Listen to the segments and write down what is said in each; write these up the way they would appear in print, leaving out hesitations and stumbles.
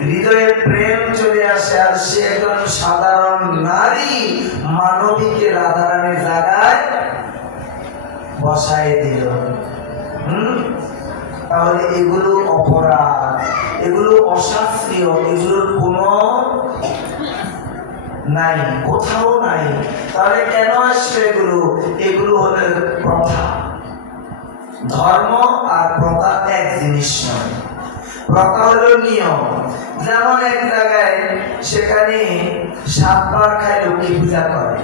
হৃদয়ে প্রেম চলে আসে, আর সে একজন সাধারণ নারী মানবীকে রাধারানীর জায়গায় বসায় দিল। তাহলে এগুলো অপরাধ, এগুলো অশাস্ত্রীয়, এগুলোর কোনো নাই, কোথাও নাই। তাহলে কেন আসছে এগুলো? এগুলো হলো প্রথা। ধর্ম আর প্রথা এক জিনিস নয়। প্রথা হলো নিয়ম। যেমন এক জায়গায় সেখানে 7 বার খায় লক্ষ্মী পূজা করে,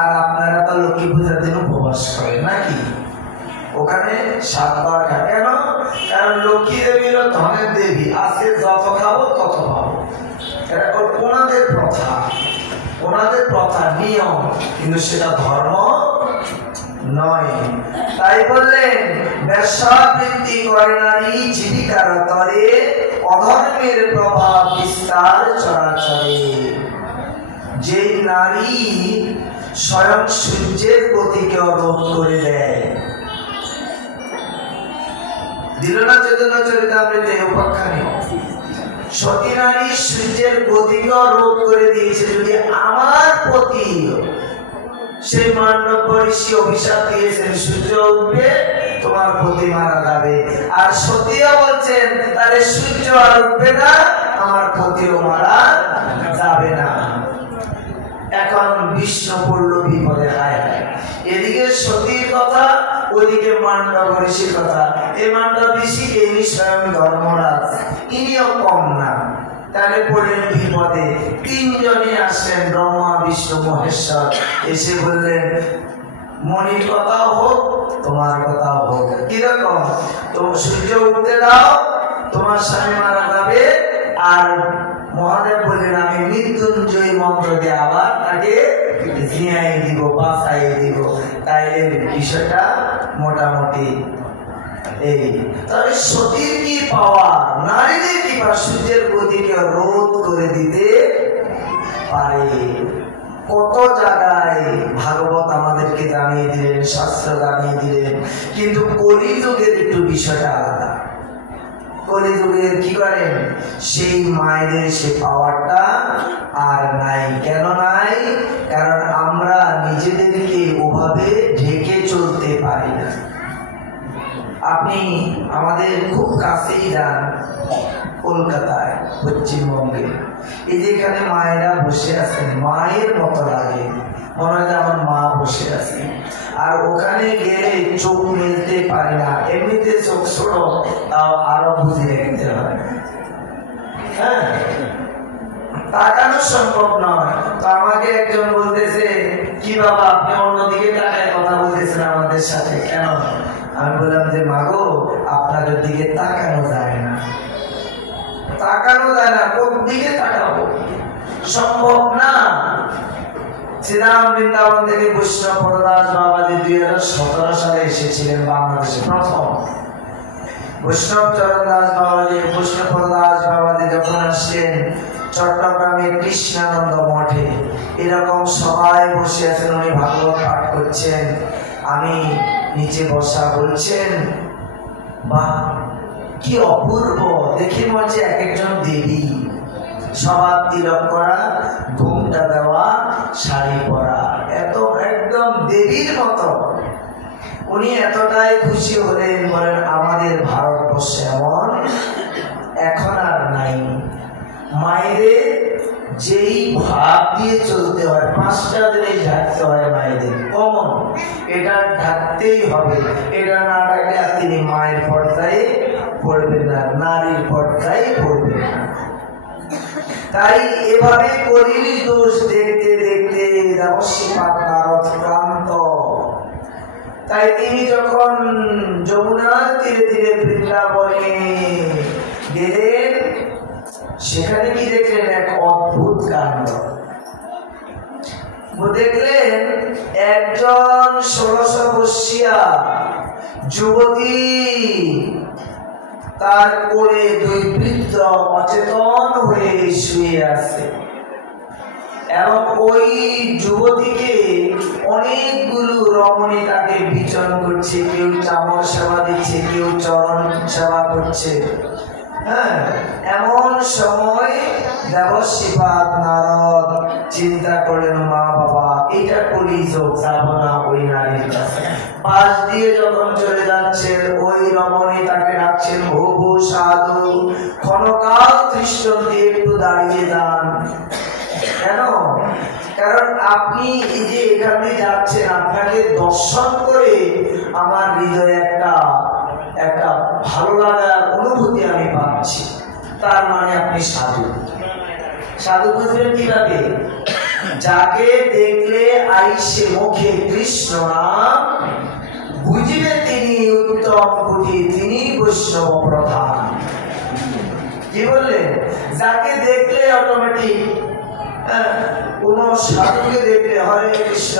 আর আপনারা তো লক্ষ্মী পূজার দিন উপবাস করেন নাকি? ওখানে 7 বার খায় কেন? কারণ লক্ষ্মী দেবী হলো ধনের দেবী, আজকে যত খাবো তত পাবো। এটা ওনাদের প্রথা, ওনাদের প্রথা নিয়ম, কিন্তু সেটা ধর্ম নয়। তাই বললেন ব্যবসাবৃত্তি করে নারী জীবিকার তরে, অধর্মের প্রভাব বিস্তার চরাচরে। যে নারী স্বয়ং সূর্যের গতিকে রোধ করে দেয়, দিল না চৈতন্য চরিতামৃতে উপাখ্যানে, সতী নারী সূর্যের গতিকে রোধ করে দিয়েছে। যদি আমার প্রতি সেই মান্ডব ঋষি অভিশাপ দিয়েছেন সূর্য উঠবে, তোমার প্রতি মারা যাবে, আর সতীও বলছেন তাহলে সূর্য আর উঠবে না, আমার প্রতিও মারা যাবে না। এখন বিষ্ণু পড়ল বিপদে, হায় হায়, এদিকে সতীর কথা, ওইদিকে মান্ডব ঋষির কথা। এই মান্ডব ঋষি এই স্বয়ং ধর্মরাজ, ইনিও কম না। তাহলে পড়লেন বিপদে। 3 জনই আসলেন, ব্রহ্মা বিষ্ণু মহেশ্বর, এসে বললেন মনির কথাও হোক, তোমার কথাও হোক। কিরকম? তোমার সূর্য উঠতে দাও, তোমার স্বামী মারা যাবে। আর মহাদেব বললেন আমি মৃত্যুঞ্জয়ী মন্ত্র দিয়ে আবার তাকে জিয়াই দিব, বাঁচাই দিব। তাই এর বিষয়টা মোটামুটি এই। তবে সতীর কি পাওয়া, নারীদের কি পাওয়া? সূর্যের গতিকে রোধ করে দিতে পারে। কত জায়গায় ভাগবত আমাদেরকে জানিয়ে দিলেন, শাস্ত্র জানিয়ে দিলেন। কিন্তু কলিযুগের একটু বিষয়টা আলাদা। কলিযুগে কি করেন? সেই মায়েদের সে পাওয়ারটা আর নাই। কেন নাই? কারণ আমরা নিজেদেরকে ওভাবে ঢেকে চলতে পারি না। আপনি আমাদের খুব কাছেই যান, কলকাতায়, পশ্চিমবঙ্গে, এই যে এখানে মায়েরা বসে আছেন, মায়ের মতো লাগে, মনে হয় আমার মা বসে আছে। আর ওখানে গেলে চোখ মেলতে পারে না, এমনিতে চোখ ছোট, তাও আরো বুঝে রাখতে হয়। হ্যাঁ, তাকানো সম্ভব নয়। তো আমাকে একজন বলতেছে কি বাবা আপনি অন্যদিকে তাকায় কথা বলতেছেন আমাদের সাথে কেন? আমি বললাম যে মাগো আপনাদের দিকে তাকানো যায় না, তাকানো যায় না, কোন দিকে তাকাবো? সম্ভব না। শ্রীরাম বৃন্দাবন থেকে বৈষ্ণব পরদাস বাবাজি 2017 সালে এসেছিলেন বাংলাদেশে প্রথম। বৈষ্ণব চরণ দাস বাবাজি, বৈষ্ণব পরদাস বাবাজি যখন আসলেন চট্টগ্রামের কৃষ্ণানন্দ মঠে, এরকম সবাই বসে আছেন, উনি ভাগবত পাঠ করছেন, আমি নিচে বসা, বলছেন বাহ কি অপূর্ব, দেখে মনে হচ্ছে এক একজন দেবী, সবার তিলক করা, ঘুমটা দেওয়া, শাড়ি পরা, এত একদম দেবীর মতো। উনি এতটাই খুশি হলেন, বলেন আমাদের ভারতবর্ষে এমন এখন আর নাই। মায়েদের যেই ভাব দিয়ে চলতে হয়, 5টা দিনেই ঢাকতে হয় মায়েদের, কমন, এটা ঢাকতেই হবে। এটা না ঢাকলে তিনি মায়ের পর্দায় পড়বেন না, নারীর পর্দায় পড়বেন না। তাই এভাবে কলির দোষ দেখতে দেখতে নারদ ক্লান্ত। তাই তিনি যখন যমুনার তীরে তীরে বৃন্দাবনে গেলেন, সেখানে কি দেখলেন? এক অদ্ভুত কাণ্ড দেখলেন। একজন 1600 বর্ষীয়া যুবতী, তার কোলে 2 বৃদ্ধ অচেতন হয়ে শুয়ে আছে, এবং ওই যুবতীকে অনেকগুলো রমণী তাকে বিচরণ করছে, কেউ চামর সেবা দিচ্ছে, কেউ চরণ সেবা করছে। হ্যাঁ, এমন সময় দেবশ্রীপাদ নারদ চিন্তা করলেন, মা বাবা এটা কলিযুগ, যাব না ওই নারীর কাছে। পাশ দিয়ে যখন চলে যাচ্ছেন, ওই রমণী তাকে ডাকছেন, ভূভু সাধু ক্ষণকাল দৃষ্টন দিয়ে একটু দাঁড়িয়ে যান। কেন? কারণ আপনি এই যে এখানে যাচ্ছেন, আপনাকে দর্শন করে আমার হৃদয়ে একটা ভালো লাগার অনুভূতি আমি পাচ্ছি। তার মানে আপনি সাধু। সাধু বুঝবেন কিভাবে? যাকে দেখলে আইসে মুখে কৃষ্ণ নাম, বুঝিবে তিনি উত্তম কোটি, তিনি বৈষ্ণব প্রধান। কি বললেন? যাকে দেখলে অটোমেটিক, কোন সাধুকে দেখলে হরে কৃষ্ণ,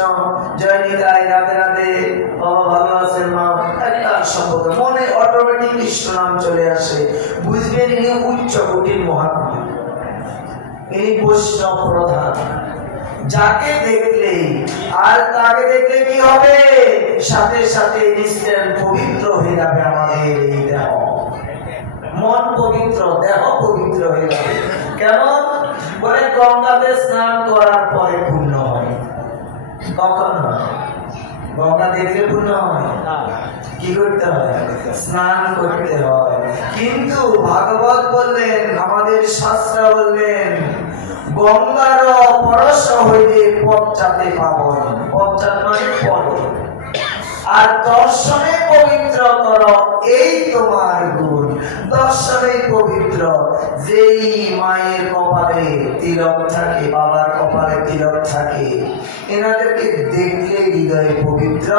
জয় নিতাই, রাধে রাধে, বাবা ভালো আছেন মা, একটা শব্দ মনে অটোমেটিক কৃষ্ণ নাম চলে আসে। বুঝবেন ইনি উচ্চ কোটির মহাত্মা, ইনি বৈষ্ণব প্রধান। যাকে দেখলে, আর তাকে দেখলে কি হবে? সাথে সাথে ইনস্ট্যান্ট পবিত্র হয়ে যাবে আমাদের এই দেহ, মন পবিত্র, দেহ পবিত্র হয়ে যাবে। কেমন? বলে গঙ্গাতে স্নান করার পরে পূর্ণ হয়। কখন হয়? গঙ্গা দেখলে পূর্ণ হয়? কি করতে হয়? স্নান করতে হয়। কিন্তু ভাগবত বললেন, আমাদের শাস্ত্র বললেন, গঙ্গার পরশ হইলে পশ্চাতে পাবন। পশ্চাৎ মানে পরে। আর দর্শনে পবিত্র কর, এই তোমার গুণ। দর্শনে পবিত্র। যেই মায়ের কপালে তিলক থাকে, বাবার কপালে তিলক থাকে, এনাদেরকে দেখলে হৃদয় পবিত্র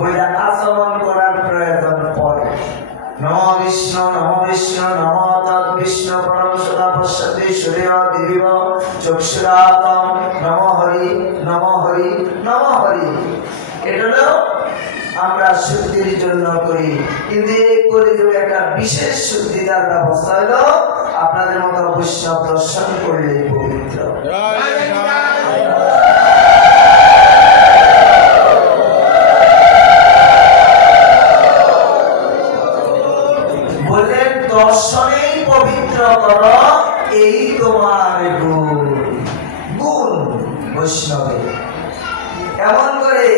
ওইটা আচরণ করার প্রয়োজন পড়ে। নমো বিষ্ণু নমো বিষ্ণু নমো তৎ বিষ্ণু পরম সদা পশ্যতে সূর্য দিবিব চক্ষুরাতম নমো হরি নমো হরি নমো হরি। এটা হলো আমরা শুদ্ধির জন্য করি। কিন্তু এই কলিযুগে একটা বিশেষ শুদ্ধিতার ব্যবস্থা হলো আপনাদের মতো বৈষ্ণব দর্শন করলে পবিত্র। বললেন দর্শনেই পবিত্র কর, এই তোমার গুণ। গুণ বৈষ্ণবের এমন করে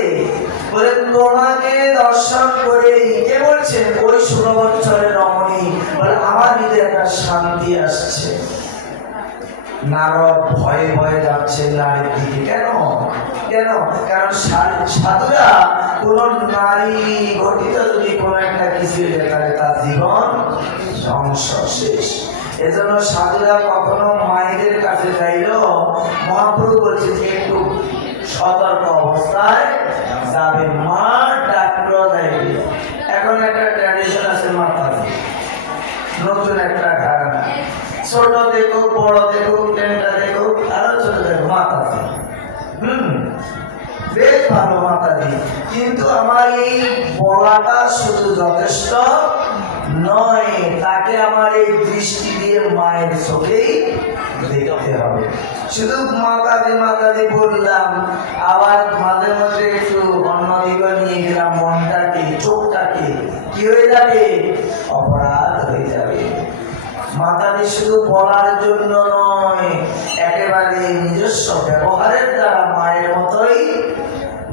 বলে, তোমাকে দর্শন করে কে বলছেন? ওই 16 বছরের রমণী বলে, আমার হৃদয়ে একটা শান্তি আসছে। নারদ ভয়ে ভয়ে যাচ্ছে নারীর দিকে। কেন? কেন? কারণ সাধুরা কোন নারী ঘটিত যদি কোন একটা কিছু দেখালে তার জীবন ধ্বংস, শেষ। এজন্য সাধুরা কখনো মায়েদের কাছে যাইলো, মহাপ্রভু বলছে যে একটু সতর্ক অবস্থায় যাবে। মা ডাক্তার যাইবে। এখন একটা ট্র্যাডিশন আছে, মাথা নতুন একটা ধারণা, ছোট দেখুক বড় দেখুক টেনটা দেখুক আরো ছোট দেখুক, মাথা বেশ ভালো মাথা দিই। কিন্তু আমার এই বলাটা শুধু যথেষ্ট নয়, তাকে আমার এই দৃষ্টি দিয়ে মায়ের চোখেই দেখতে হবে। শুধু মাথা দিয়ে বললাম, আবার মাঝে মাঝে একটু অন্যদিকে নিয়ে গেলাম মনটাকে, চোখটাকে, কি হয়ে যাবে? অপরাধ হয়ে যাবে। মাথা দিয়ে শুধু বলার জন্য নয়, একেবারে নিজস্ব ব্যবহারের দ্বারা মায়ের মতোই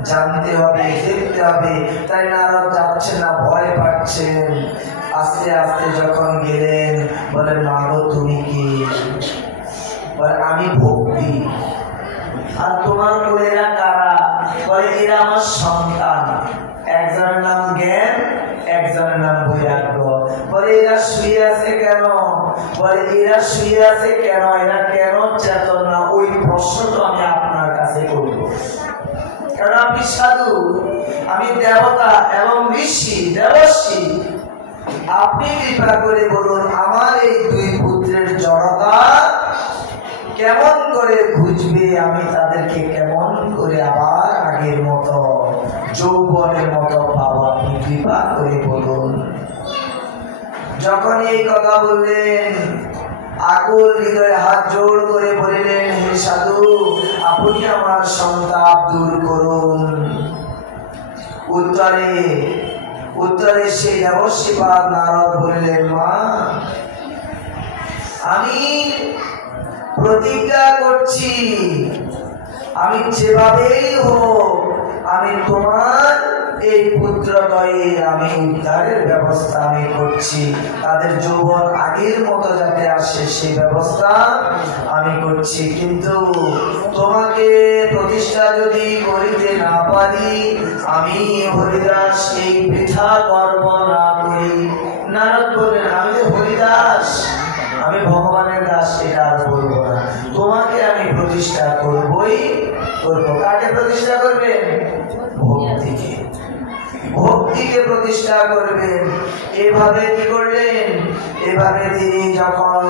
জানতে হবে, দেখতে হবে। তাই নারদ যাচ্ছে না, ভয় পাচ্ছেন। আস্তে আস্তে যখন গেলেন, বলেন মা গো তুমি কি? বলে আমি ভক্তি। আর তোমার কোলেরা কারা? বলে এরা আমার সন্তান। একজনের নাম জ্ঞান, একজনের নাম বৈরাগ্য। বলে এরা শুয়ে আছে কেন? বলে এরা শুয়ে আছে কেন, এরা কেন চেতন না, ওই প্রশ্নটা আমি আপনার কাছে করব। কারণ আপনি সাধু, আমি দেবতা এবং ঋষি দেবর্ষি। আপনি কৃপা করে বলুন, আমার এই দুই পুত্রের জড়তা কেমন করে বুঝবে, আমি তাদেরকে কেমন করে আবার আগের মতো যৌবনের মতো পাবো, আপনি কৃপা করে বলুন। যখন এই কথা বললেন, আকুল হৃদয়ে হাত জোড় করে বলিলেন, হে সাধু আপনি আমার সন্তাপ দূর করুন। উত্তরে সেই দেবশ্রীপাদ নারদ বললেন, মা আমি প্রতিজ্ঞা করছি, আমি যেভাবেই হোক আমি তোমার এই পুত্রদ্বয়ে আমি উদ্ধারের ব্যবস্থা আমি করছি। তাদের যৌবন আগের মতো যাতে আসে সেই ব্যবস্থা আমি করছি। কিন্তু তোমাকে প্রতিষ্ঠা যদি করিতে না পারি, আমি হরিদাস এই বৃথা কর্ম না করি। নারদ বললেন, আমি তো হরিদাস, আমি ভগবানের দাস, এটা আর বলবো না, তোমাকে আমি প্রতিষ্ঠা করবই করবো। কাকে প্রতিষ্ঠা করবেন? ভক্তিকে, ভক্তিকে প্রতিষ্ঠা করবেন। এভাবে কি করলেন? এভাবে তিনি যখন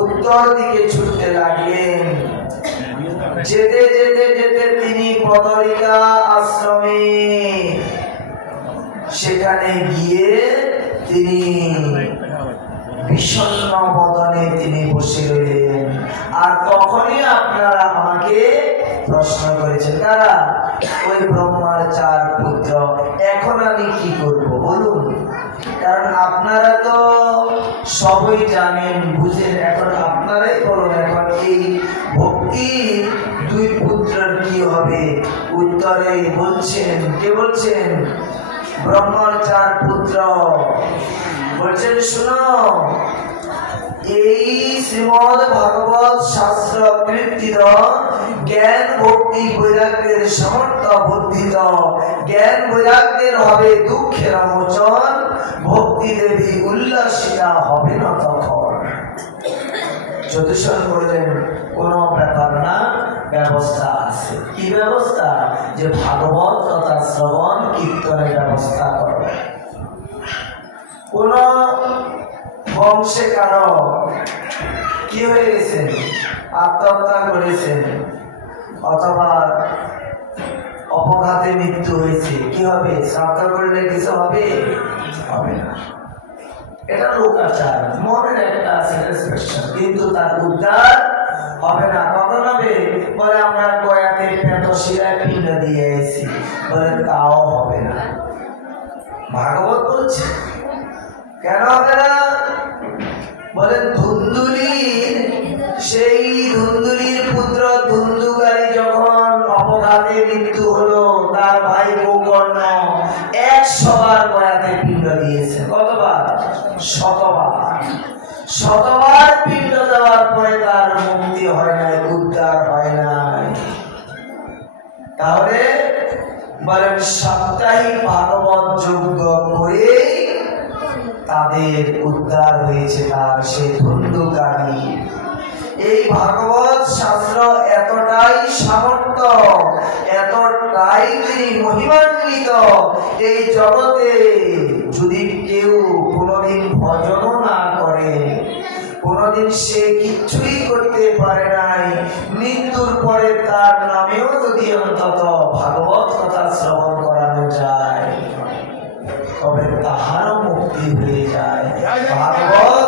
উত্তর দিকে ছুটতে লাগলেন, যেতে যেতে যেতে তিনি পদরিকা আশ্রমে সেখানে গিয়ে তিনি বিষণ্ণ বদনে তিনি বসে রইলেন। আর তখনই আপনারা আমাকে প্রশ্ন করেছেন, কারা? ওই ব্রহ্মার 4 পুত্র। এখন আমি কি করব বলুন? কারণ আপনারা তো সবই জানেন, বুঝেন। এখন আপনারাই বলুন, এখন এই ভক্তির 2 পুত্রের কি হবে? উত্তরে বলছেন, কে বলছেন? ব্রহ্মার 4 পুত্র বলছেন, শুনো, এই শ্রীমদ ভাগবত শাস্ত্র কীর্তিত জ্ঞান ভক্তি বৈরাগ্যের সমর্থ বুদ্ধিত, জ্ঞান বৈরাগ্যের হবে দুঃখের মোচন, ভক্তি দেবী উল্লাসিতা হবে না তখন। যদুষণ বললেন, কোন ব্যাপার না, ব্যবস্থা আছে। কি ব্যবস্থা? যে ভাগবত কথা শ্রবণ কীর্তনের ব্যবস্থা করো। কোন বংশে কারো কি হয়ে গেছেন, আত্মহত্যা করেছেন, অথবা অপঘাতে মৃত্যু হয়েছে, কি হবে? শ্রাদ্ধ করলে কিছু হবে? হবে না। এটা লোকাচার, মনের একটা স্যাটিসফ্যাকশন, কিন্তু তার উদ্ধার হবে না। কখন হবে? বলে আমরা গয়াতে পেটশিরায় পিণ্ড দিয়ে এসেছি, বলে তাও হবে না। ভাগবত বলছে কেন হবে না? বলেন, ধুন্দুলির, সেই ধুন্দুলির পুত্র ধুন্দুকারী যখন অপঘাতে মৃত্যু হলো, তার ভাই গোকর্ণ 100 বার গয়াতে পিণ্ড দিয়েছে। কতবার? 100 বার। 100 বার পিণ্ড দেওয়ার পরে তার মুক্তি হয় নাই, উদ্ধার হয় নাই। তাহলে বলেন, সাপ্তাহিক ভাগবত যজ্ঞ করে তাদের উদ্ধার হয়েছে, তার সে ধুন্দুকারী। এই ভাগবত শাস্ত্র এতটাই সামর্থ্য, এতটাই তিনি মহিমান্বিত, এই জগতে যদি কেউ কোনদিন ভজন না করে, কোনদিন সে কিচ্ছুই করতে পারে নাই, মৃত্যুর পরে তার নামেও যদি অন্তত ভাগবত কথা শ্রবণ করানো যায়, তবে তাহারও মুক্তি হয়ে যায়। ভাগবত